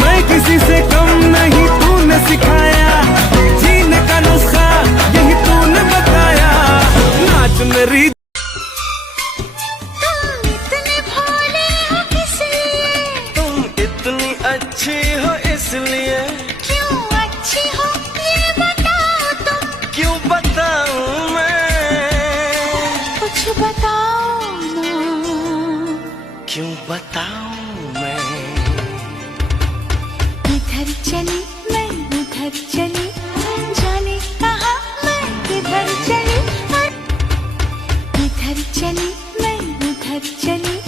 मैं किसी से कम नहीं, तूने सिखाया जीने का नुस्खा, यही तूने बताया। नाच मेरी तुम इतने भोले हो किसलिए, तुम इतनी अच्छी हो इसलिए। क्यों अच्छी हो ये बताओ तुम, क्यों बताऊं मैं, कुछ बताओ ना, क्यों बताऊं मैं। इधर चली मैं उधर चली, जाने कहाँ मैं किधर चली, इधर चली मैं उधर चली।